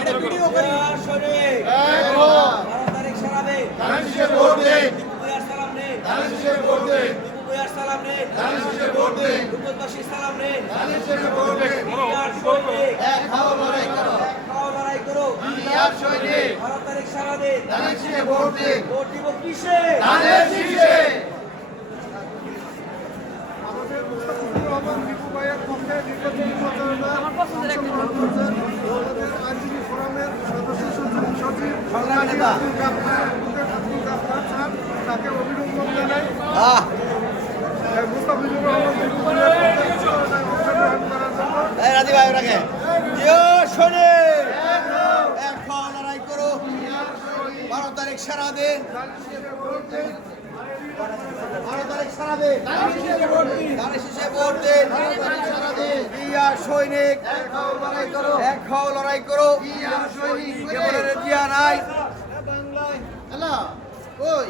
এটা ভিডিও করি শোনে 12 তারিখ সারা দে ধানের ভোট দে বুয়ার সালাম নে ধানের ভোট দে বুয়ার সালাম নে ধানের ভোট দে দুপদবাসী সালাম নে ধানের ভোট দে আর শোনে এক খাও লড়াই করো খাওয়া লড়াই করো আর সৈনিক 12 তারিখ সারা দে ধানের ভোট দে ভোট দিব কিসে ধানের শীষে আমাদের মুস্তাফিজুর রহমান দীপু ভাইয়ের পক্ষে নির্বাচনী প্রচারণা অংশগ্রহণ করছেন আমাদের আইনজীবী ফোরামের সদস্য সচিব আব্দুল গাফফার স্যার, তাকে অভিনন্দন জানাই। মুস্তাফিজুর রহমান দীপু ভাইয়ের পক্ষে প্রচারণায় অংশগ্রহণ করার জন্য রাজি ভাই ওটাকে শোনে এক খাওয়া লড়াই করো 12 তারিখ সারা দিন 12 তারিখ সারা দিন ধানের শীষে ভোট দিন বিআর সৈনিক এক খাও লড়াই করো জিয়া নাই হ্যালো ওই